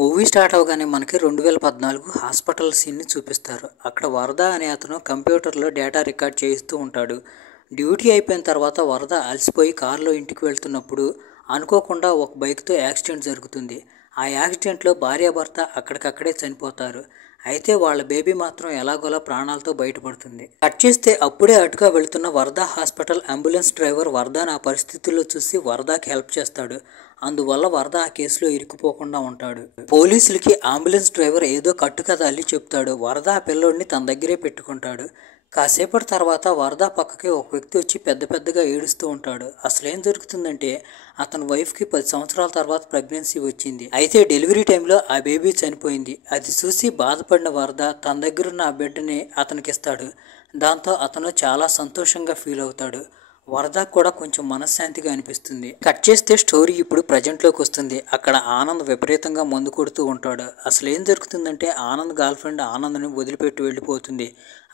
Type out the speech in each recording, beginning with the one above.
Movie start అవగానే మనకి 2014 hospital సీన్ని చూపిస్తారు. అక్కడ వరద అనే అతను కంప్యూటర్లో డేటా రికార్డ్ చేయిస్తూ ఉంటాడు. డ్యూటీ అయిపోయిన తర్వాత వరద అలసిపోయి కారులో ఇంటికి వెళ్తున్నప్పుడు అనుకోకుండా ఒక బైక్తో యాక్సిడెంట్ జరుగుతుంది. ఆ యాక్సిడెంట్లో భార్యాభర్త అక్కడికక్కడే చనిపోతారు. అయితే వాళ్ళ బేబీ మాత్రం ఎలాగోలా ప్రాణాలతో బయటపడుతుంది. కట్ చేస్తే అప్పుడే అటుగా వెళుతున్న వరద హాస్పిటల్ అంబులెన్స్ డ్రైవర్ వరదను ఆ పరిస్థితుల్లో చూసి వరదకి హెల్ప్ చేస్తాడు. అందువల్ల వరద ఆ కేసులో ఇరుక్కుపోకుండా ఉంటాడు. పోలీసులకి అంబులెన్స్ డ్రైవర్ ఏదో కట్టుకథ అల్లి చెప్తాడు. వరద ఆ పిల్లోడిని తన దగ్గరే పెట్టుకుంటాడు. కాసేపటి తర్వాత వరద పక్కకి ఒక వ్యక్తి వచ్చి పెద్ద పెద్దగా ఏడుస్తూ ఉంటాడు. అసలేం జరుగుతుందంటే అతని వైఫ్కి 10 సంవత్సరాల తర్వాత ప్రెగ్నెన్సీ వచ్చింది. అయితే డెలివరీ టైంలో ఆ బేబీ చనిపోయింది. అది చూసి బాధపడిన వరద తన దగ్గరున్న ఆ బిడ్డని అతనికి ఇస్తాడు. దాంతో అతను చాలా సంతోషంగా ఫీల్ అవుతాడు. వరదకు కూడా కొంచెం మనశ్శాంతిగా అనిపిస్తుంది. కట్ చేస్తే స్టోరీ ఇప్పుడు ప్రజెంట్లోకి వస్తుంది. అక్కడ ఆనంద్ విపరీతంగా మందు కొడుతూ ఉంటాడు. అసలు ఏం జరుగుతుందంటే ఆనంద్ గర్ల్ ఫ్రెండ్ ఆనంద్ని వదిలిపెట్టి వెళ్ళిపోతుంది.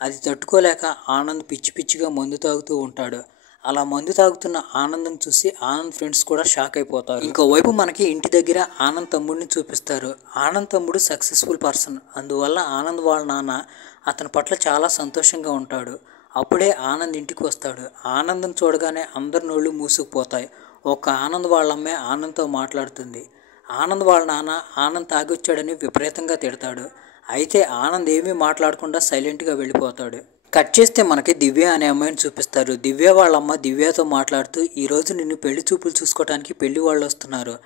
అది తట్టుకోలేక ఆనంద్ పిచ్చి పిచ్చిగా మందు తాగుతూ ఉంటాడు. అలా మందు తాగుతున్న ఆనంద్ని చూసి ఆనంద్ ఫ్రెండ్స్ కూడా షాక్ అయిపోతారు. ఇంకోవైపు మనకి ఇంటి దగ్గర ఆనంద్ తమ్ముడిని చూపిస్తారు. ఆనంద్ తమ్ముడు సక్సెస్ఫుల్ పర్సన్. అందువల్ల ఆనంద్ వాళ్ళ నాన్న అతని పట్ల చాలా సంతోషంగా ఉంటాడు. అప్పుడే ఆనంద్ ఇంటికి వస్తాడు. ఆనంద్ని చూడగానే అందరి నోళ్ళు మూసుకుపోతాయి. ఒక ఆనంద్ వాళ్ళమ్మే ఆనంద్తో మాట్లాడుతుంది. ఆనంద్ వాళ్ళ నాన్న ఆనంద్ తాగొచ్చాడని విపరీతంగా తిడతాడు. అయితే ఆనంద్ ఏమీ మాట్లాడకుండా సైలెంట్గా వెళ్ళిపోతాడు. కట్ చేస్తే మనకి దివ్య అనే అమ్మాయిని చూపిస్తారు. దివ్య వాళ్ళమ్మ దివ్యతో మాట్లాడుతూ ఈరోజు నిన్ను పెళ్లి చూపులు చూసుకోవడానికి పెళ్లి వాళ్ళు వస్తున్నారు.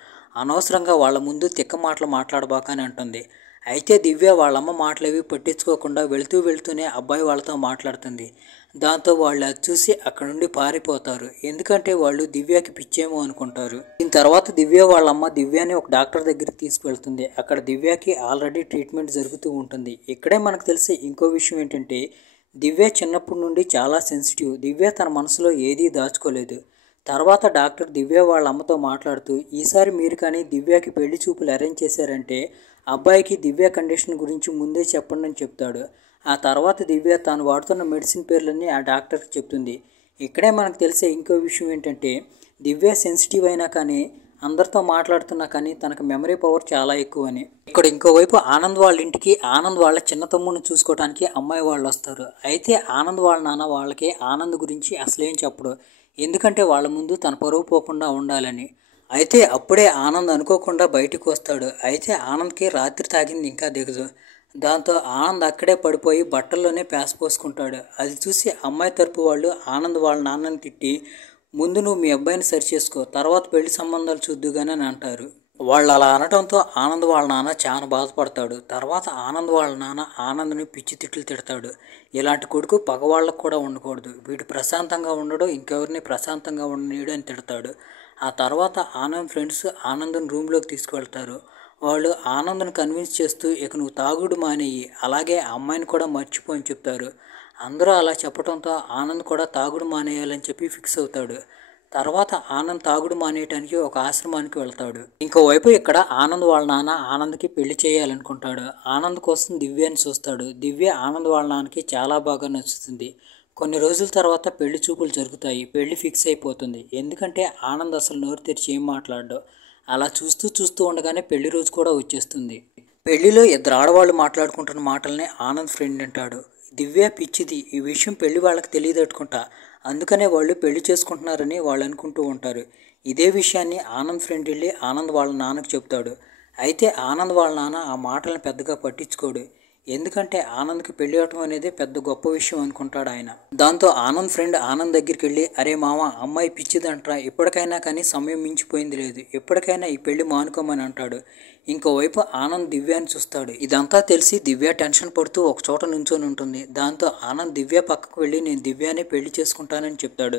అనవసరంగా వాళ్ళ ముందు తిక్క మాటలు మాట్లాడబాక అని అంటుంది. అయితే దివ్య వాళ్ళమ్మ మాటలేవి పట్టించుకోకుండా వెళ్తూనే అబ్బాయి వాళ్ళతో మాట్లాడుతుంది. దాంతో వాళ్ళు అది చూసి అక్కడ నుండి పారిపోతారు. ఎందుకంటే వాళ్ళు దివ్యకి పిచ్చేమో అనుకుంటారు. దీని తర్వాత దివ్య వాళ్ళమ్మ దివ్యని ఒక డాక్టర్ దగ్గరికి తీసుకువెళ్తుంది. అక్కడ దివ్యకి ఆల్రెడీ ట్రీట్మెంట్ జరుగుతూ ఉంటుంది. ఇక్కడే మనకు తెలిసే ఇంకో విషయం ఏంటంటే దివ్య చిన్నప్పటి నుండి చాలా సెన్సిటివ్. దివ్య తన మనసులో ఏదీ దాచుకోలేదు. తర్వాత డాక్టర్ దివ్య వాళ్ళ అమ్మతో మాట్లాడుతూ ఈసారి మీరు కానీ దివ్యకి పెళ్లి చూపులు అరేంజ్ చేశారంటే అబ్బాయికి దివ్య కండిషన్ గురించి ముందే చెప్పండి అని చెప్తాడు. ఆ తర్వాత దివ్య తాను వాడుతున్న మెడిసిన్ పేర్లన్నీ ఆ డాక్టర్కి చెప్తుంది. ఇక్కడే మనకు తెలిసే ఇంకో విషయం ఏంటంటే దివ్య సెన్సిటివ్ అయినా కానీ అందరితో మాట్లాడుతున్నా కానీ తనకు మెమరీ పవర్ చాలా ఎక్కువ అని. ఇక్కడ ఇంకోవైపు ఆనంద్ వాళ్ళ ఇంటికి ఆనంద్ వాళ్ళ చిన్న తమ్ముడిని చూసుకోవడానికి అమ్మాయి వాళ్ళు వస్తారు. అయితే ఆనంద్ వాళ్ళ నాన్న వాళ్ళకి ఆనంద్ గురించి అసలేం చెప్పడు. ఎందుకంటే వాళ్ళ ముందు తన పరువు పోకుండా ఉండాలని. అయితే అప్పుడే ఆనంద్ అనుకోకుండా బయటకు వస్తాడు. అయితే ఆనంద్కి రాత్రి తాగింది ఇంకా దిగదు. దాంతో ఆనంద్ అక్కడే పడిపోయి బట్టల్లోనే ప్యాస్ పోసుకుంటాడు. అది చూసి అమ్మాయి తరపు వాళ్ళు ఆనంద్ వాళ్ళ నాన్నని తిట్టి ముందు నువ్వు మీ అబ్బాయిని సరి చేసుకో, తర్వాత పెళ్లి సంబంధాలు చూద్దుగాని అని అంటారు. వాళ్ళు అలా అనడంతో ఆనంద్ వాళ్ళ నాన్న చాలా బాధపడతాడు. తర్వాత ఆనంద్ వాళ్ళ నాన్న ఆనంద్ని పిచ్చి తిట్లు తిడతాడు. ఇలాంటి కొడుకు పగవాళ్ళకు కూడా ఉండకూడదు, వీడు ప్రశాంతంగా ఉండడు, ఇంకెవరిని ప్రశాంతంగా ఉండనీయడు అని తిడతాడు. ఆ తర్వాత ఆనంద్ ఫ్రెండ్స్ ఆనంద్ని రూమ్లోకి తీసుకువెళ్తారు. వాళ్ళు ఆనంద్ని కన్విన్స్ చేస్తూ ఇక నువ్వు తాగుడు మానేయి, అలాగే అమ్మాయిని కూడా మర్చిపో అని చెప్తారు. అందరూ అలా చెప్పడంతో ఆనంద్ కూడా తాగుడు మానేయాలని చెప్పి ఫిక్స్ అవుతాడు. తర్వాత ఆనంద్ తాగుడు మానేయటానికి ఒక ఆశ్రమానికి వెళ్తాడు. ఇంకోవైపు ఇక్కడ ఆనంద్ వాళ్ళ నాన్న ఆనంద్కి పెళ్లి చేయాలనుకుంటాడు. ఆనంద్ కోసం దివ్యని చూస్తాడు. దివ్య ఆనంద్ వాళ్ళ నాన్నకి చాలా బాగా నచ్చుతుంది. కొన్ని రోజుల తర్వాత పెళ్లి చూపులు జరుగుతాయి. పెళ్లి ఫిక్స్ అయిపోతుంది. ఎందుకంటే ఆనంద్ అసలు నోరు తెరిచి ఏం మాట్లాడడు. అలా చూస్తూ ఉండగానే పెళ్లి రోజు కూడా వచ్చేస్తుంది. పెళ్లిలో ఇద్దరు ఆడవాళ్ళు మాట్లాడుకుంటున్న మాటల్ని ఆనంద్ ఫ్రెండ్ వింటాడు. దివ్య పిచ్చిది, ఈ విషయం పెళ్లి వాళ్ళకి తెలియదట్టుకుంటా, అందుకనే వాళ్ళు పెళ్లి చేసుకుంటున్నారని వాళ్ళు అనుకుంటూ ఉంటారు. ఇదే విషయాన్ని ఆనంద్ ఫ్రెండ్ వెళ్ళి ఆనంద్ వాళ్ళ నాన్నకు చెప్తాడు. అయితే ఆనంద్ వాళ్ళ నాన్న ఆ మాటలను పెద్దగా పట్టించుకోడు. ఎందుకంటే ఆనంద్కి పెళ్లి అవటం అనేది పెద్ద గొప్ప విషయం అనుకుంటాడు ఆయన. దాంతో ఆనంద్ ఫ్రెండ్ ఆనంద్ దగ్గరికి వెళ్ళి అరే మామ, అమ్మాయి పిచ్చిదంట్రా, ఇప్పటికైనా కానీ సమయం మించిపోయింది లేదు, ఎప్పటికైనా ఈ పెళ్లి మానుకోమని అంటాడు. ఇంకోవైపు ఆనంద్ దివ్యాని చూస్తాడు. ఇదంతా తెలిసి దివ్య టెన్షన్ పడుతూ ఒక చోట నుంచొని ఉంటుంది. దాంతో ఆనంద్ దివ్య పక్కకు వెళ్ళి నేను దివ్యాని పెళ్లి చేసుకుంటానని చెప్తాడు.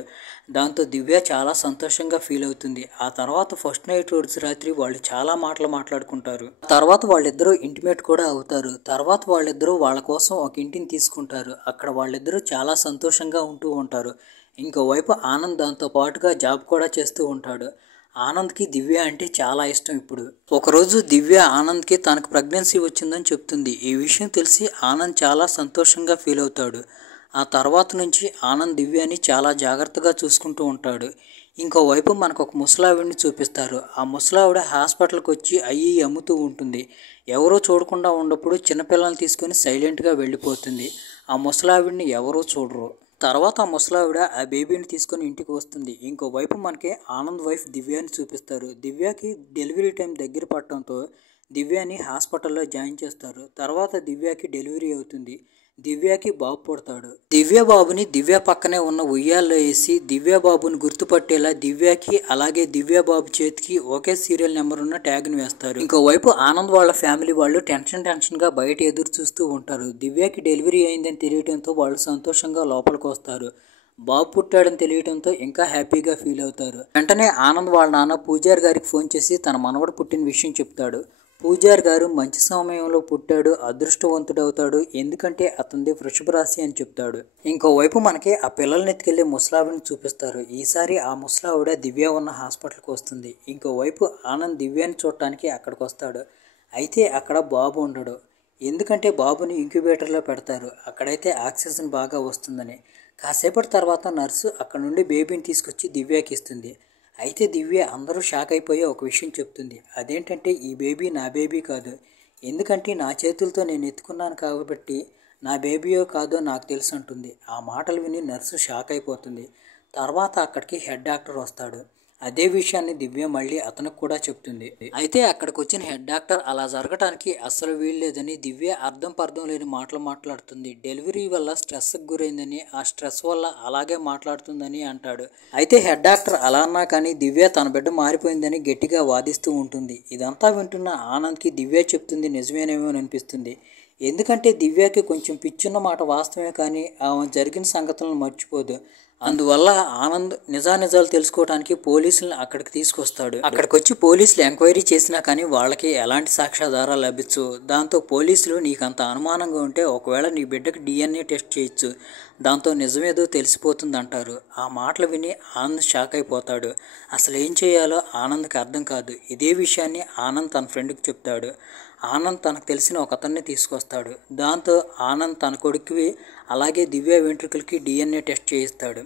దాంతో దివ్య చాలా సంతోషంగా ఫీల్ అవుతుంది. ఆ తర్వాత ఫస్ట్ నైట్ రోజు రాత్రి వాళ్ళు చాలా మాటలు మాట్లాడుకుంటారు. తర్వాత వాళ్ళిద్దరూ ఇంటిమేట్ కూడా అవుతారు. తర్వాత వాళ్ళిద్దరూ వాళ్ళ కోసం ఒక ఇంటిని తీసుకుంటారు. అక్కడ వాళ్ళిద్దరూ చాలా సంతోషంగా ఉంటూ ఉంటారు. ఇంకోవైపు ఆనంద్ దాంతో పాటుగా జాబ్ కూడా చేస్తూ ఉంటాడు. ఆనంద్కి దివ్య అంటే చాలా ఇష్టం. ఇప్పుడు ఒకరోజు దివ్య ఆనంద్కి తనకు ప్రెగ్నెన్సీ వచ్చిందని చెప్తుంది. ఈ విషయం తెలిసి ఆనంద్ చాలా సంతోషంగా ఫీల్ అవుతాడు. ఆ తర్వాత నుంచి ఆనంద్ దివ్యని చాలా జాగ్రత్తగా చూసుకుంటూ ఉంటాడు. ఇంకోవైపు మనకు ఒక ముసలావిడిని చూపిస్తారు. ఆ ముసలావిడ హాస్పిటల్కి వచ్చి అయ్యి అమ్ముతూ ఉంటుంది. ఎవరో చూడకుండా ఉన్నప్పుడు చిన్నపిల్లల్ని తీసుకొని సైలెంట్గా వెళ్ళిపోతుంది. ఆ ముసలావిడిని ఎవరూ చూడరు. తర్వాత ఆ ముసలావిడ ఆ బేబీని తీసుకొని ఇంటికి వస్తుంది. ఇంకోవైపు మనకి ఆనంద్ వైఫ్ దివ్యాని చూపిస్తారు. దివ్యాకి డెలివరీ టైం దగ్గర పడటంతో దివ్యాని హాస్పిటల్లో జాయిన్ చేస్తారు. తర్వాత దివ్యాకి డెలివరీ అవుతుంది. దివ్యాకి బాబు పుడతాడు. దివ్య బాబుని దివ్య పక్కనే ఉన్న ఉయ్యాల్లో వేసి దివ్య బాబుని గుర్తుపట్టేలా దివ్యాకి అలాగే దివ్య బాబు చేతికి ఒకే సీరియల్ నెంబర్ ఉన్న ట్యాగ్ని వేస్తారు. ఇంకోవైపు ఆనంద్ వాళ్ళ ఫ్యామిలీ వాళ్ళు టెన్షన్గా బయట ఎదురు చూస్తూ ఉంటారు. దివ్యాకి డెలివరీ అయిందని తెలియడంతో వాళ్ళు సంతోషంగా లోపలికి వస్తారు. బాబు పుట్టాడని తెలియడంతో ఇంకా హ్యాపీగా ఫీల్ అవుతారు. వెంటనే ఆనంద్ వాళ్ళ నాన్న పూజారి గారికి ఫోన్ చేసి తన మనవడు పుట్టిన విషయం చెప్తాడు. పూజారి గారు మంచి సమయంలో పుట్టాడు, అదృష్టవంతుడవుతాడు, ఎందుకంటే అతనిది వృషభ రాశి అని చెప్తాడు. ఇంకోవైపు మనకి ఆ పిల్లల్ని ఎత్తుకెళ్లే ముసలావిడిని చూపిస్తారు. ఈసారి ఆ ముసలావిడ దివ్య ఉన్న హాస్పిటల్కి వస్తుంది. ఇంకోవైపు ఆనంద్ దివ్యాని చూడటానికి అక్కడికి వస్తాడు. అయితే అక్కడ బాబు ఉండడు. ఎందుకంటే బాబుని ఇంక్యుబేటర్లో పెడతారు. అక్కడైతే ఆక్సిజన్ బాగా వస్తుందని. కాసేపటి తర్వాత నర్సు అక్కడ నుండి బేబీని తీసుకొచ్చి దివ్యాకి ఇస్తుంది. అయితే దివ్య అందరూ షాక్ అయిపోయి ఒక విషయం చెప్తుంది. అదేంటంటే ఈ బేబీ నా బేబీ కాదు, ఎందుకంటే నా చేతులతో నేను ఎత్తుకున్నాను కాబట్టి నా బేబీయో కాదో నాకు తెలుసు అంటుంది. ఆ మాటలు విని నర్సు షాక్ అయిపోతుంది. తర్వాత అక్కడికి హెడ్ డాక్టర్ వస్తాడు. అదే విషయాన్ని దివ్య మళ్ళీ అతనికి కూడా చెప్తుంది. అయితే అక్కడికి వచ్చిన హెడ్ డాక్టర్ అలా జరగటానికి అస్సలు వీల్లేదని దివ్య అర్థం లేని మాటలు మాట్లాడుతుంది. డెలివరీ వల్ల స్ట్రెస్కి గురైందని, ఆ స్ట్రెస్ వల్ల అలాగే మాట్లాడుతుందని అంటాడు. అయితే హెడ్ డాక్టర్ అలా అన్నా కానీ దివ్య తన బిడ్డ మారిపోయిందని గట్టిగా వాదిస్తూ ఉంటుంది. ఇదంతా వింటున్న ఆనంద్కి దివ్య చెప్తుంది నిజమేనేమో అనిపిస్తుంది. ఎందుకంటే దివ్యకి కొంచెం పిచ్చున్న మాట వాస్తవమే కానీ ఆమె జరిగిన సంగతులను మర్చిపోదు. అందువల్ల ఆనంద్ నిజాలు తెలుసుకోవడానికి పోలీసులను అక్కడికి తీసుకొస్తాడు. అక్కడికి వచ్చి పోలీసులు ఎంక్వైరీ చేసినా కానీ వాళ్ళకి ఎలాంటి సాక్ష్యాధారాలు లభించవు. దాంతో పోలీసులు నీకు అంత అనుమానంగా ఉంటే ఒకవేళ నీ బిడ్డకి DNA టెస్ట్ చేయొచ్చు, దాంతో నిజమేదో తెలిసిపోతుంది అంటారు. ఆ మాటలు విని ఆనంద్ షాక్ అయిపోతాడు. అసలు ఏం చేయాలో ఆనంద్కి అర్థం కాదు. ఇదే విషయాన్ని ఆనంద్ తన ఫ్రెండ్కి చెప్తాడు. ఆనంద్ తనకు తెలిసిన ఒక అతన్ని తీసుకొస్తాడు. దాంతో ఆనంద్ తన కొడుకువి అలాగే దివ్య వెంట్రుకలకి DNA టెస్ట్ చేయిస్తాడు.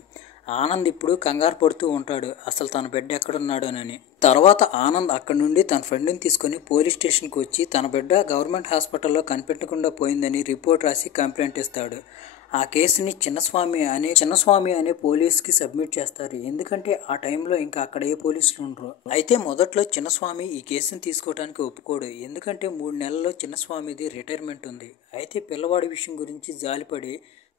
ఆనంద్ ఇప్పుడు కంగారు పడుతూ ఉంటాడు, అసలు తన బిడ్డ ఎక్కడున్నాడోనని. తర్వాత ఆనంద్ అక్కడి నుండి తన ఫ్రెండ్ని తీసుకొని పోలీస్ స్టేషన్కి వచ్చి తన బిడ్డ గవర్నమెంట్ హాస్పిటల్లో కనిపెట్టకుండా పోయిందని రిపోర్ట్ రాసి కంప్లైంట్ ఇస్తాడు. ఆ కేసుని చిన్నస్వామి అనే పోలీస్కి సబ్మిట్ చేస్తారు. ఎందుకంటే ఆ టైంలో ఇంకా అక్కడ ఏ పోలీసులు ఉండరు. అయితే మొదట్లో చిన్నస్వామి ఈ కేసుని తీసుకోవడానికి ఒప్పుకోడు. ఎందుకంటే 3 నెలల్లో చిన్నస్వామిది రిటైర్మెంట్ ఉంది. అయితే పిల్లవాడి విషయం గురించి జాలిపడి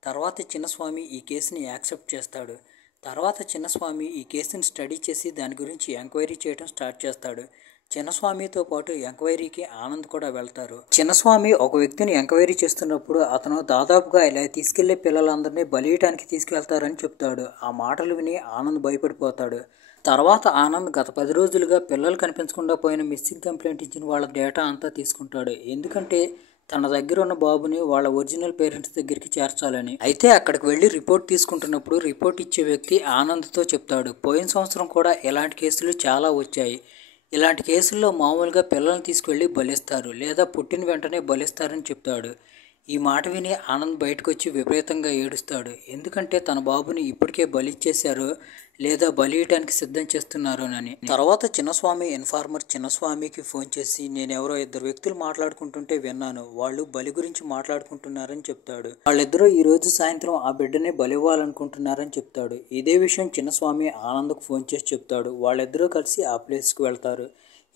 తర్వాత చిన్నస్వామి ఈ కేసుని యాక్సెప్ట్ చేస్తాడు. తర్వాత చిన్నస్వామి ఈ కేసుని స్టడీ చేసి దాని గురించి ఎంక్వైరీ చేయడం స్టార్ట్ చేస్తాడు. చిన్నస్వామితో పాటు ఎంక్వైరీకి ఆనంద్ కూడా వెళ్తారు. చిన్నస్వామి ఒక వ్యక్తిని ఎంక్వైరీ చేస్తున్నప్పుడు అతను దాదాపుగా ఇలా తీసుకెళ్లే పిల్లలందరినీ బలియటానికి తీసుకెళ్తారని చెప్తాడు. ఆ మాటలు విని ఆనంద్ భయపడిపోతాడు. తర్వాత ఆనంద్ గత 10 రోజులుగా పిల్లలు కనిపించకుండా పోయిన మిస్సింగ్ కంప్లైంట్ ఇచ్చిన వాళ్ళ డేటా అంతా తీసుకుంటాడు. ఎందుకంటే తన దగ్గర ఉన్న బాబుని వాళ్ళ ఒరిజినల్ పేరెంట్స్ దగ్గరికి చేర్చాలని. అయితే అక్కడికి వెళ్ళి రిపోర్ట్ తీసుకుంటున్నప్పుడు రిపోర్ట్ ఇచ్చే వ్యక్తి ఆనంద్తో చెప్తాడు, పోయిన సంవత్సరం కూడా ఇలాంటి కేసులు చాలా వచ్చాయి. ఇలాంటి కేసుల్లో మామూలుగా పిల్లల్ని తీసుకెళ్ళి బలిస్తారు లేదా పుట్టిన వెంటనే బలిస్తారని చెప్తాడు. ఈ మాట విని ఆనంద్ బయటకు వచ్చి విపరీతంగా ఏడుస్తాడు. ఎందుకంటే తన బాబుని ఇప్పటికే బలిచ్చేశారు లేదా బలియటానికి సిద్ధం చేస్తున్నారోనని. తర్వాత చిన్నస్వామి ఇన్ఫార్మర్ చిన్నస్వామికి ఫోన్ చేసి నేనెవరో 2 వ్యక్తులు మాట్లాడుకుంటుంటే విన్నాను, వాళ్ళు బలి గురించి మాట్లాడుకుంటున్నారని చెప్తాడు. వాళ్ళిద్దరూ ఈ రోజు సాయంత్రం ఆ బిడ్డని బలివ్వాలనుకుంటున్నారని చెప్తాడు. ఇదే విషయం చిన్నస్వామి ఆనంద్కు ఫోన్ చేసి చెప్తాడు. వాళ్ళిద్దరూ కలిసి ఆ ప్లేస్కి వెళ్తారు.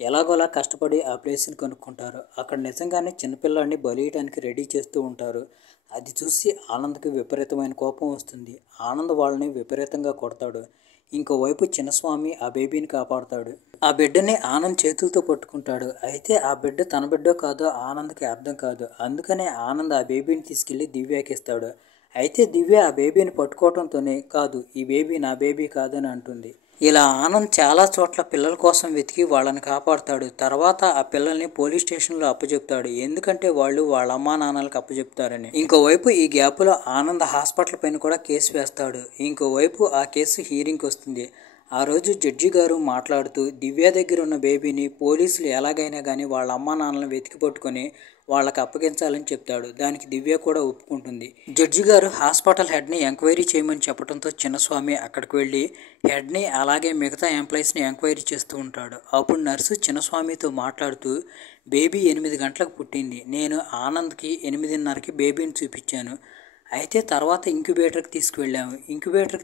ఎలాగోలా కష్టపడి ఆ ప్లేస్ని కనుక్కుంటారు. అక్కడ నిజంగానే చిన్నపిల్లాడిని బలియటానికి రెడీ చేస్తూ ఉంటారు. అది చూసి ఆనంద్కి విపరీతమైన కోపం వస్తుంది. ఆనంద్ వాళ్ళని విపరీతంగా కొడతాడు. ఇంకోవైపు చిన్నస్వామి ఆ బేబీని కాపాడుతాడు. ఆ బిడ్డని ఆనంద్ చేతులతో పట్టుకుంటాడు. అయితే ఆ బిడ్డ తన బిడ్డో కాదో ఆనంద్కి అర్థం కాదు. అందుకనే ఆనంద్ ఆ బేబీని తీసుకెళ్లి దివ్యకి ఇస్తాడు. అయితే దివ్య ఆ బేబీని పట్టుకోవడంతోనే కాదు, ఈ బేబీ నా బేబీ కాదని అంటుంది. ఇలా ఆనంద్ చాలా చోట్ల పిల్లల కోసం వెతికి వాళ్ళని కాపాడుతాడు. తర్వాత ఆ పిల్లల్ని పోలీస్ స్టేషన్లో అప్పచెప్తాడు. ఎందుకంటే వాళ్ళు వాళ్ళ అమ్మా నాన్నలకు అప్పచెప్తారని. ఇంకోవైపు ఈ గ్యాప్లో ఆనంద్ హాస్పిటల్ పైన కూడా కేసు వేస్తాడు. ఇంకోవైపు ఆ కేసు హీరింగ్కి వస్తుంది. ఆ రోజు జడ్జి గారు మాట్లాడుతూ దివ్య దగ్గర ఉన్న బేబీని పోలీసులు ఎలాగైనా కానీ వాళ్ళ అమ్మా నాన్నలను వెతికి పట్టుకొని వాళ్ళకి అప్పగించాలని చెప్తాడు. దానికి దివ్య కూడా ఒప్పుకుంటుంది. జడ్జి గారు హాస్పిటల్ హెడ్ని ఎంక్వైరీ చేయమని చెప్పడంతో చిన్నస్వామి అక్కడికి వెళ్ళి హెడ్ని అలాగే మిగతా ఎంప్లాయీస్ని ఎంక్వైరీ చేస్తూ ఉంటాడు. అప్పుడు నర్సు చిన్నస్వామితో మాట్లాడుతూ బేబీ 8 గంటలకు పుట్టింది. నేను ఆనంద్కి 8:30కి బేబీని చూపించాను. అయితే తర్వాత ఇంక్యుబేటర్కి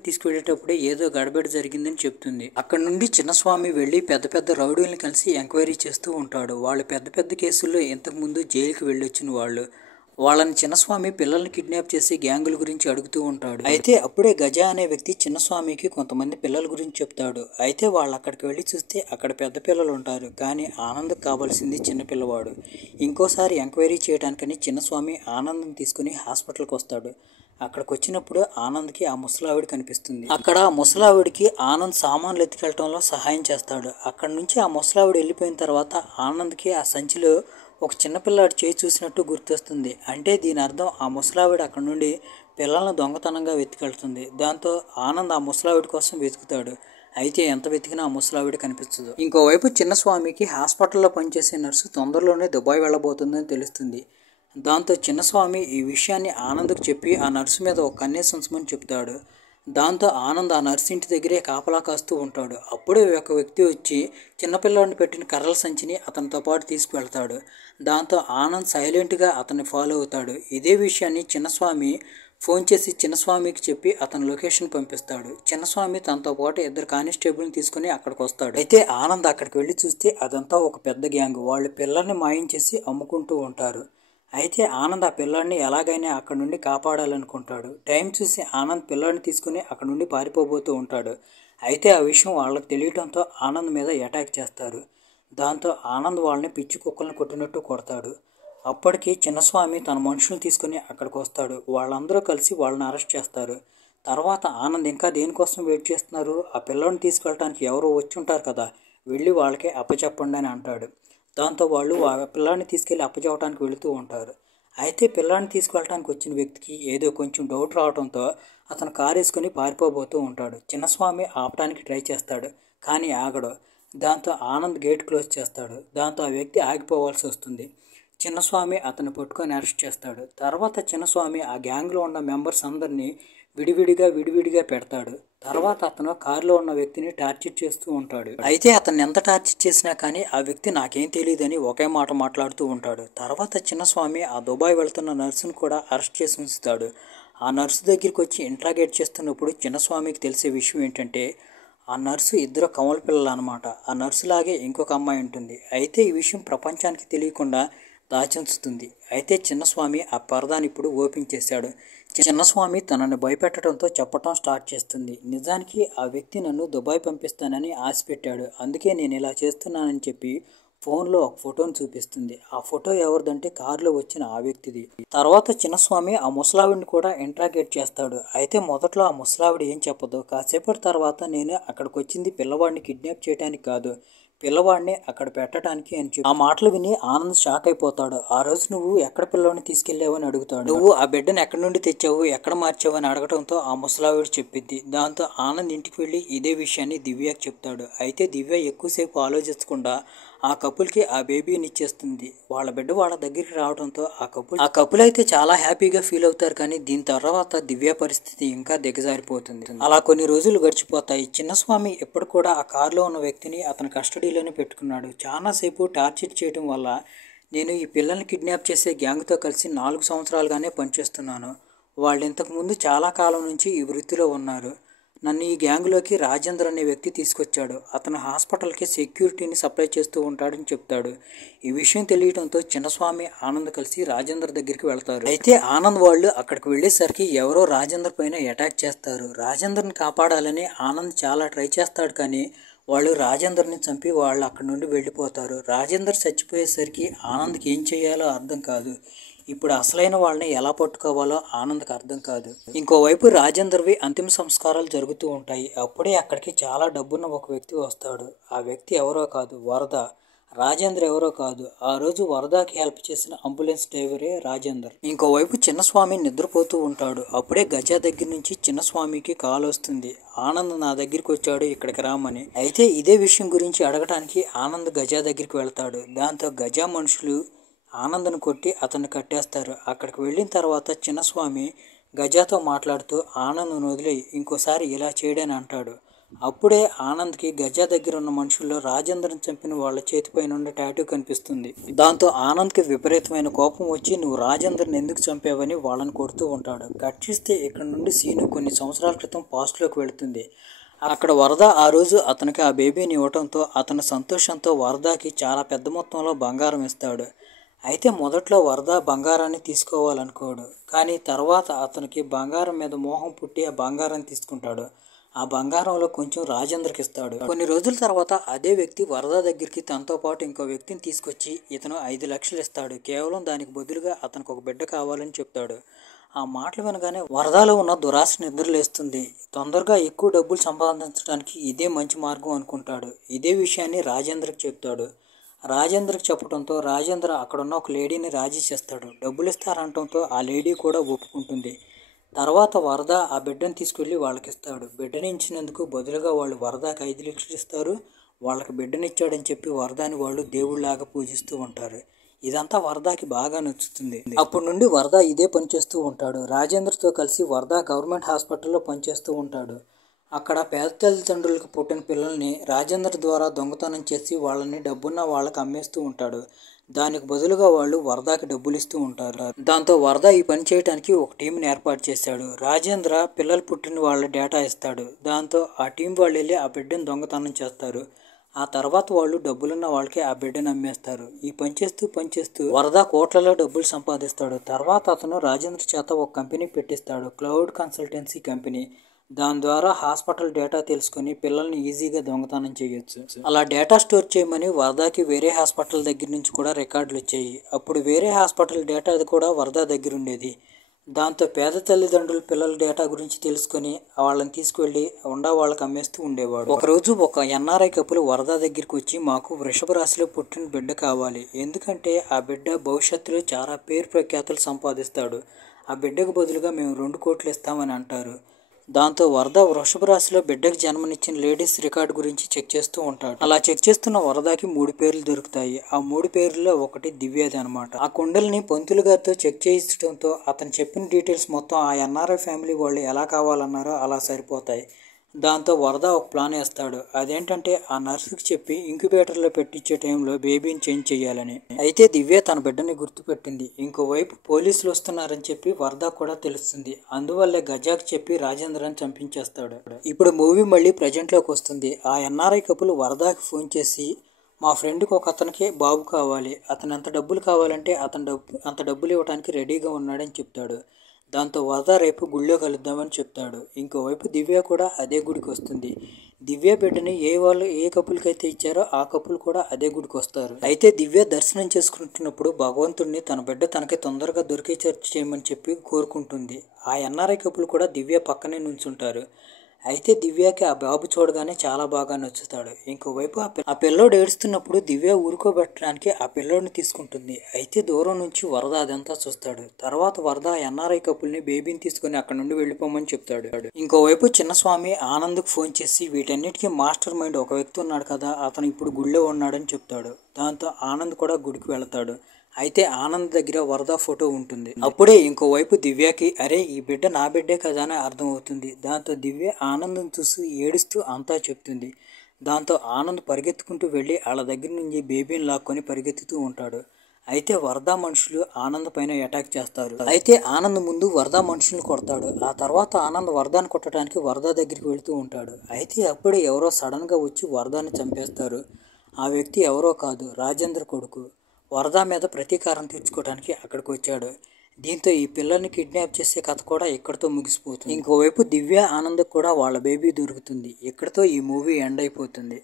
తీసుకువెళ్ళేటప్పుడే ఏదో గడబడి జరిగిందని చెప్తుంది. అక్కడ నుండి చిన్నస్వామి వెళ్ళి పెద్ద పెద్ద రౌడీలను కలిసి ఎంక్వైరీ చేస్తూ ఉంటాడు. వాళ్ళు పెద్ద పెద్ద కేసుల్లో ఇంతకుముందు జైలుకి వెళ్ళొచ్చిన వాళ్ళు. వాళ్ళని చిన్నస్వామి పిల్లల్ని కిడ్నాప్ చేసి గ్యాంగుల గురించి అడుగుతూ ఉంటాడు. అయితే అప్పుడే గజ అనే వ్యక్తి చిన్నస్వామికి కొంతమంది పిల్లల గురించి చెప్తాడు. అయితే వాళ్ళు అక్కడికి వెళ్ళి చూస్తే అక్కడ పెద్ద పిల్లలు ఉంటారు. కానీ ఆనంద్కి కావాల్సింది చిన్నపిల్లవాడు. ఇంకోసారి ఎంక్వైరీ చేయడానికని చిన్నస్వామి ఆనంద్ని తీసుకుని హాస్పిటల్కి వస్తాడు. అక్కడికి వచ్చినప్పుడు ఆనంద్కి ఆ ముసలావిడ కనిపిస్తుంది. అక్కడ ఆ ముసలావిడికి ఆనంద్ సామాన్లు ఎత్తుకెళ్ళటంలో సహాయం చేస్తాడు. అక్కడ నుంచి ఆ ముసలావిడ వెళ్ళిపోయిన తర్వాత ఆనంద్కి ఆ సంచిలో ఒక చిన్నపిల్లాడు చేయి చూసినట్టు గుర్తొస్తుంది. అంటే దీని అర్థం ఆ ముసలావిడ అక్కడ నుండి పిల్లలను దొంగతనంగా వెతికెళ్తుంది. దాంతో ఆనంద్ ఆ ముసలావిడ కోసం వెతుకుతాడు. అయితే ఎంత వెతికినా ఆ ముసలావిడ కనిపించదు. ఇంకోవైపు చిన్నస్వామికి హాస్పిటల్లో పనిచేసే నర్సు తొందరలోనే దుబాయ్ వెళ్ళబోతుందని తెలుస్తుంది. దాంతో చిన్నస్వామి ఈ విషయాన్ని ఆనంద్కి చెప్పి ఆ నర్సు మీద ఒక కన్నేసి ఉంచమని చెప్తాడు. దాంతో ఆనంద్ ఆ నర్సు ఇంటి దగ్గరే కాపలా కాస్తూ ఉంటాడు. అప్పుడే ఒక వ్యక్తి వచ్చి చిన్నపిల్లాడిని పెట్టిన కర్రల సంచిని అతనితో పాటు తీసుకువెళ్తాడు. దాంతో ఆనంద్ సైలెంట్గా అతన్ని ఫాలో అవుతాడు. ఇదే విషయాన్ని చిన్నస్వామి ఫోన్ చేసి చిన్నస్వామికి చెప్పి అతని లొకేషన్ పంపిస్తాడు. చిన్నస్వామి తనతో పాటు 2 కానిస్టేబుల్ని తీసుకుని అక్కడికి వస్తాడు. అయితే ఆనంద్ అక్కడికి వెళ్ళి చూస్తే అదంతా ఒక పెద్ద గ్యాంగ్. వాళ్ళు పిల్లల్ని మాయం చేసి అమ్ముకుంటూ ఉంటారు. అయితే ఆనంద్ ఆ పిల్లాడిని ఎలాగైనా అక్కడ నుండి కాపాడాలనుకుంటాడు. టైం చూసి ఆనంద్ పిల్లాడిని తీసుకుని అక్కడ నుండి పారిపోబోతూ ఉంటాడు. అయితే ఆ విషయం వాళ్ళకి తెలియడంతో ఆనంద్ మీద అటాక్ చేస్తారు. దాంతో ఆనంద్ వాళ్ళని పిచ్చి కుక్కలను కొట్టినట్టు కొడతాడు. అప్పటికి చిన్నస్వామి తన మనుషులను తీసుకుని అక్కడికి వస్తాడు. వాళ్ళందరూ కలిసి వాళ్ళని అరెస్ట్ చేస్తారు. తర్వాత ఆనంద్ ఇంకా దేనికోసం వెయిట్ చేస్తున్నారు, ఆ పిల్లాడిని తీసుకెళ్ళడానికి ఎవరో వచ్చి ఉంటారు కదా, వెళ్ళి వాళ్ళకి అప్పచెప్పండి అని అంటాడు. దాంతో వాళ్ళు ఆ పిల్లాడిని తీసుకెళ్ళి అప్పచెప్పడానికి వెళుతూ ఉంటారు. అయితే పిల్లాడిని తీసుకెళ్ళడానికి వచ్చిన వ్యక్తికి ఏదో కొంచెం డౌట్ రావడంతో అతను కారు వేసుకొని పారిపోబోతూ ఉంటాడు. చిన్నస్వామి ఆపడానికి ట్రై చేస్తాడు, కానీ ఆగడు. దాంతో ఆనంద్ గేట్ క్లోజ్ చేస్తాడు. దాంతో ఆ వ్యక్తి ఆగిపోవాల్సి వస్తుంది. చిన్నస్వామి అతను పట్టుకొని అరెస్ట్ చేస్తాడు. తర్వాత చిన్నస్వామి ఆ గ్యాంగ్లో ఉన్న మెంబర్స్ అందరినీ విడివిడిగా పెడతాడు. తర్వాత అతను కారులో ఉన్న వ్యక్తిని టార్చర్ చేస్తూ ఉంటాడు. అయితే అతన్ని ఎంత టార్చర్ చేసినా కానీ ఆ వ్యక్తి నాకేం తెలియదని ఒకే మాట మాట్లాడుతూ ఉంటాడు. తర్వాత చిన్నస్వామి ఆ దుబాయ్ వెళ్తున్న నర్సును కూడా అరెస్ట్ చేసి ఉంచుతాడు. ఆ నర్సు దగ్గరికి వచ్చి ఇంట్రాగేట్ చేస్తున్నప్పుడు చిన్నస్వామికి తెలిసే విషయం ఏంటంటే ఆ నర్సు 2 కమల పిల్లలు అనమాట. ఆ నర్సులాగే ఇంకొక అమ్మాయి ఉంటుంది. అయితే ఈ విషయం ప్రపంచానికి తెలియకుండా దాచుంచుతుంది. అయితే చిన్నస్వామి ఆ పరదాని ఇప్పుడు ఓపెన్ చేశాడు. చిన్నస్వామి తనని భయపెట్టడంతో చెప్పటం స్టార్ట్ చేస్తుంది. నిజానికి ఆ వ్యక్తి నన్ను దుబాయ్ పంపిస్తానని ఆశ పెట్టాడు. అందుకే నేను ఇలా చేస్తున్నానని చెప్పి ఫోన్లో ఒక ఫోటోని చూపిస్తుంది. ఆ ఫోటో ఎవరిదంటే కారులో వచ్చిన ఆ వ్యక్తిది. తర్వాత చిన్నస్వామి ఆ ముసలావిడిని కూడా ఇంట్రాగేట్ చేస్తాడు. అయితే మొదట్లో ఆ ముసలావిడ ఏం చెప్పదు. కాసేపటి తర్వాత నేను అక్కడికి వచ్చింది పిల్లవాడిని కిడ్నాప్ చేయడానికి కాదు, పిల్లవాడిని అక్కడ పెట్టడానికి అని చెప్పి ఆ మాటలు విని ఆనంద్ షాక్ అయిపోతాడు. ఆ రోజు నువ్వు ఎక్కడ పిల్లవాడిని తీసుకెళ్లావని అడుగుతాడు. నువ్వు ఆ బిడ్డను ఎక్కడి నుండి తెచ్చావు, ఎక్కడ మార్చావు అని అడగడంతో ఆ ముసలావిడ చెప్పిద్ది. దాంతో ఆనంద్ ఇంటికి వెళ్ళి ఇదే విషయాన్ని దివ్యకి చెప్తాడు. అయితే దివ్య ఎక్కువసేపు ఆలోచించకుండా ఆ కపుల్కి ఆ బేబీని ఇచ్చేస్తుంది. వాళ్ళ బిడ్డ వాళ్ళ దగ్గరికి రావడంతో ఆ కపుల్ అయితే చాలా హ్యాపీగా ఫీల్ అవుతారు. కానీ దీని తర్వాత దివ్య పరిస్థితి ఇంకా దిగజారిపోతుంది. అలా కొన్ని రోజులు గడిచిపోతాయి. చిన్నస్వామి ఎప్పుడు కూడా ఆ కారులో ఉన్న వ్యక్తిని అతని కస్టడీలోనే పెట్టుకున్నాడు. చాలాసేపు టార్చర్ చేయడం వల్ల నేను ఈ పిల్లల్ని కిడ్నాప్ చేసే గ్యాంగ్తో కలిసి 4 సంవత్సరాలుగానే పనిచేస్తున్నాను. వాళ్ళు ఇంతకుముందు చాలా కాలం నుంచి ఈ వృత్తిలో ఉన్నారు. నన్ను ఈ గ్యాంగ్లోకి రాజేంద్ర అనే వ్యక్తి తీసుకొచ్చాడు. అతను హాస్పిటల్కి సెక్యూరిటీని సప్లై చేస్తూ ఉంటాడని చెప్తాడు. ఈ విషయం తెలియడంతో చిన్నస్వామి ఆనంద్ కలిసి రాజేంద్ర దగ్గరికి వెళ్తారు. అయితే ఆనంద్ వాళ్ళు అక్కడికి వెళ్ళేసరికి ఎవరో రాజేంద్ర పైన అటాక్ చేస్తారు. రాజేంద్రని కాపాడాలని ఆనంద్ చాలా ట్రై చేస్తాడు. కానీ వాళ్ళు రాజేంద్రని చంపి వాళ్ళు అక్కడి నుండి వెళ్ళిపోతారు. రాజేందర్ చచ్చిపోయేసరికి ఆనంద్కి ఏం చేయాలో అర్థం కాదు. ఇప్పుడు అసలైన వాళ్ళని ఎలా పట్టుకోవాలో ఆనంద్కి అర్థం కాదు. ఇంకోవైపు రాజేందర్వి అంతిమ సంస్కారాలు జరుగుతూ ఉంటాయి. అప్పుడే అక్కడికి చాలా డబ్బున్న ఒక వ్యక్తి వస్తాడు. ఆ వ్యక్తి ఎవరో కాదు, వరద. రాజేంద్ర ఎవరో కాదు, ఆ రోజు వరదకి హెల్ప్ చేసిన అంబులెన్స్ డ్రైవరే రాజేందర్. ఇంకోవైపు చిన్నస్వామి నిద్రపోతూ ఉంటాడు. అప్పుడే గజ దగ్గర నుంచి చిన్నస్వామికి కాల్ వస్తుంది. ఆనంద్ నా దగ్గరికి వచ్చాడు, ఇక్కడికి రామని. అయితే ఇదే విషయం గురించి అడగటానికి ఆనంద్ గజ దగ్గరికి వెళ్తాడు. దాంతో గజ మనుషులు ఆనంద్ను కొట్టి అతన్ని కట్టేస్తారు. అక్కడికి వెళ్ళిన తర్వాత చిన్నస్వామి గజాతో మాట్లాడుతూ ఆనంద్ను వదిలి ఇంకోసారి ఇలా చేయడని అంటాడు. అప్పుడే ఆనంద్కి గజ దగ్గర ఉన్న మనుషుల్లో రాజేంద్రని చంపిన వాళ్ళ చేతిపై నుండి టాటూ కనిపిస్తుంది. దాంతో ఆనంద్కి విపరీతమైన కోపం వచ్చి నువ్వు రాజేంద్రని ఎందుకు చంపావని వాళ్ళని కొడుతూ ఉంటాడు. కట్ చేస్తే ఇక్కడ నుండి సీను కొన్ని సంవత్సరాల క్రితం పాస్ట్లోకి వెళుతుంది. అక్కడ వరద ఆ రోజు అతనికి ఆ బేబీని ఇవ్వడంతో అతని సంతోషంతో వరదకి చాలా పెద్ద మొత్తంలో బంగారం ఇస్తాడు. అయితే మొదట్లో వరద బంగారాన్ని తీసుకోవాలనుకోడు, కానీ తర్వాత అతనికి బంగారం మీద మోహం పుట్టి ఆ బంగారాన్ని తీసుకుంటాడు. ఆ బంగారంలో కొంచెం రాజేంద్రకి ఇస్తాడు. కొన్ని రోజుల తర్వాత అదే వ్యక్తి వరద దగ్గరికి తనతో పాటు ఇంకో వ్యక్తిని తీసుకొచ్చి ఇతను 5 లక్షలు ఇస్తాడు. కేవలం దానికి బదులుగా అతనికి ఒక బిడ్డ కావాలని చెప్తాడు. ఆ మాటలు వినగానే వరదలో ఉన్న దురాశ నిద్రలేస్తుంది. తొందరగా ఎక్కువ డబ్బులు సంపాదించడానికి ఇదే మంచి మార్గం అనుకుంటాడు. ఇదే విషయాన్ని రాజేంద్రకి చెప్తాడు. రాజేంద్రకి చెప్పడంతో రాజేంద్ర అక్కడున్న ఒక లేడీని రాజీ చేస్తాడు. డబ్బులు ఇస్తారంటంతో ఆ లేడీ కూడా ఒప్పుకుంటుంది. తర్వాత వరద ఆ బిడ్డను తీసుకెళ్ళి వాళ్ళకి ఇస్తాడు. బిడ్డని ఇచ్చినందుకు బదులుగా వాళ్ళు వరదకి 5 లక్షలు ఇస్తారు. వాళ్ళకి బిడ్డనిచ్చాడని చెప్పి వరదని వాళ్ళు దేవుళ్లాగా పూజిస్తూ ఉంటారు. ఇదంతా వరదకి బాగా నచ్చుతుంది. అప్పటి నుండి వరద ఇదే పని చేస్తూ ఉంటాడు. రాజేంద్రతో కలిసి వరద గవర్నమెంట్ హాస్పిటల్లో పనిచేస్తూ ఉంటాడు. అక్కడ పేద తల్లిదండ్రులకు పుట్టిన పిల్లల్ని రాజేంద్ర ద్వారా దొంగతనం చేసి వాళ్ళని డబ్బున్న వాళ్ళకి అమ్మేస్తూ ఉంటాడు. దానికి బదులుగా వాళ్ళు వరదకి డబ్బులు ఇస్తూ ఉంటారు. దాంతో వరద ఈ పని చేయడానికి ఒక టీంని ఏర్పాటు చేశాడు. రాజేంద్ర పిల్లలు పుట్టిన వాళ్ళ డేటా ఇస్తాడు. దాంతో ఆ టీం వాళ్ళు వెళ్ళి ఆ బిడ్డను దొంగతనం చేస్తారు. ఆ తర్వాత వాళ్ళు డబ్బులున్న వాళ్ళకి ఆ బిడ్డను అమ్మేస్తారు. ఈ పనిచేస్తూ వరద కోట్లలో డబ్బులు సంపాదిస్తాడు. తర్వాత అతను రాజేంద్ర చేత ఒక కంపెనీ పెట్టిస్తాడు, క్లౌడ్ కన్సల్టెన్సీ కంపెనీ. దాని ద్వారా హాస్పిటల్ డేటా తెలుసుకొని పిల్లల్ని ఈజీగా దొంగతనం చేయొచ్చు. అలా డేటా స్టోర్ చేయమని వరదకి వేరే హాస్పిటల్ దగ్గర నుంచి కూడా రికార్డులు వచ్చాయి. అప్పుడు వేరే హాస్పిటల్ డేటా కూడా వరద దగ్గర ఉండేది. దాంతో పేద తల్లిదండ్రులు పిల్లల డేటా గురించి తెలుసుకొని వాళ్ళని తీసుకువెళ్ళి వాళ్ళకి అమ్మేస్తూ ఉండేవాడు. ఒకరోజు ఒక ఎన్ఆర్ఐ కపుల్ వరద దగ్గరికి వచ్చి మాకు వృషభ రాశిలో పుట్టిన బిడ్డ కావాలి, ఎందుకంటే ఆ బిడ్డ భవిష్యత్తులో చాలా పేరు ప్రఖ్యాతులు సంపాదిస్తాడు, ఆ బిడ్డకు బదులుగా మేము 2 కోట్లు ఇస్తామని అంటారు. దాంతో వరద వృషభ రాశిలో బిడ్డకు జన్మనిచ్చిన లేడీస్ రికార్డు గురించి చెక్ చేస్తూ ఉంటాడు. అలా చెక్ చేస్తున్న వరదకి 3 పేర్లు దొరుకుతాయి. ఆ 3 పేర్లలో ఒకటి దివ్యది అనమాట. ఆ కుండల్ని పంతులు గారితో చెక్ చేయించడంతో అతను చెప్పిన డీటెయిల్స్ మొత్తం ఆ ఎన్ఆర్ఐ ఫ్యామిలీ వాళ్ళు ఎలా కావాలన్నారో అలా సరిపోతాయి. దాంతో వరద ఒక ప్లాన్ వేస్తాడు. అదేంటంటే ఆ నర్సుకి చెప్పి ఇంక్యుబేటర్లో పెట్టించే టైంలో బేబీని చేంజ్ చేయాలని. అయితే దివ్య తన బిడ్డని గుర్తుపెట్టింది. ఇంకోవైపు పోలీసులు వస్తున్నారని చెప్పి వరద కూడా తెలుస్తుంది. అందువల్లే గజాకి చెప్పి రాజేంద్రని చంపించేస్తాడు. ఇప్పుడు మూవీ మళ్ళీ ప్రజెంట్లోకి వస్తుంది. ఆ ఎన్ఆర్ఐ కపుల్ వరదకి ఫోన్ చేసి మా ఫ్రెండ్కి ఒక అతనికి బాబు కావాలి, అతను ఎంత డబ్బులు కావాలంటే అంత డబ్బులు ఇవ్వడానికి రెడీగా ఉన్నాడని చెప్తాడు. దాంతో వరద రేపు గుళ్ళో కలుద్దామని చెప్తాడు. ఇంకోవైపు దివ్య కూడా అదే గుడికి వస్తుంది. దివ్య బిడ్డని ఏ కపుల్కి అయితే ఇచ్చారో ఆ కపుల్ కూడా అదే గుడికి వస్తారు. అయితే దివ్య దర్శనం చేసుకుంటున్నప్పుడు భగవంతుడిని తన బిడ్డ తనకి తొందరగా దొరికేటట్టు చేయమని చెప్పి కోరుకుంటుంది. ఆ ఎన్ఆర్ఐ కపుల్ కూడా దివ్య పక్కనే నుంచుంటారు. అయితే దివ్యకి ఆ బాబు చూడగానే చాలా బాగా నచ్చుతాడు. ఇంకోవైపు ఆ పిల్లోడు ఏడుస్తున్నప్పుడు దివ్య ఊరుకోబెట్టడానికి ఆ పిల్లోడిని తీసుకుంటుంది. అయితే దూరం నుంచి వరద అదంతా చూస్తాడు. తర్వాత వరద ఎన్ఆర్ఐ కపుల్ని బేబీని తీసుకుని అక్కడ నుండి వెళ్ళిపోమని చెప్తాడు. ఇంకోవైపు చిన్నస్వామి ఆనంద్కి ఫోన్ చేసి వీటన్నిటికీ మాస్టర్ మైండ్ ఒక వ్యక్తి ఉన్నాడు కదా, అతను ఇప్పుడు గుళ్ళో ఉన్నాడని చెప్తాడు. దాంతో ఆనంద్ కూడా గుడికి వెళతాడు. అయితే ఆనంద్ దగ్గర వరద ఫోటో ఉంటుంది. అప్పుడే ఇంకోవైపు దివ్యకి అరే ఈ బిడ్డ నా బిడ్డే కదా అని అర్థమవుతుంది. దాంతో దివ్య ఆనందం చూసి ఏడుస్తూ అంతా చెప్తుంది. దాంతో ఆనంద్ పరిగెత్తుకుంటూ వెళ్ళి వాళ్ళ దగ్గర నుంచి బేబీని లాక్కొని పరిగెత్తుతూ ఉంటాడు. అయితే వరద మనుషులు ఆనంద్ పైన అటాక్ చేస్తారు. అయితే ఆనంద్ ముందు వరద మనుషులను కొడతాడు. ఆ తర్వాత ఆనంద్ వరదాన్ని కొట్టడానికి వరద దగ్గరికి వెళుతూ ఉంటాడు. అయితే అప్పుడే ఎవరో సడన్ గా వచ్చి వరదాన్ని చంపేస్తారు. ఆ వ్యక్తి ఎవరో కాదు, రాజేంద్ర కొడుకు. వరద మీద ప్రతీకారం తీర్చుకోవడానికి అక్కడికి వచ్చాడు. దీంతో ఈ పిల్లల్ని కిడ్నాప్ చేసే కథ కూడా ఇక్కడితో ముగిసిపోతుంది. ఇంకోవైపు దివ్య ఆనంద్ కూడా వాళ్ళ బేబీ దొరుకుతుంది. ఇక్కడితో ఈ మూవీ ఎండ్ అయిపోతుంది.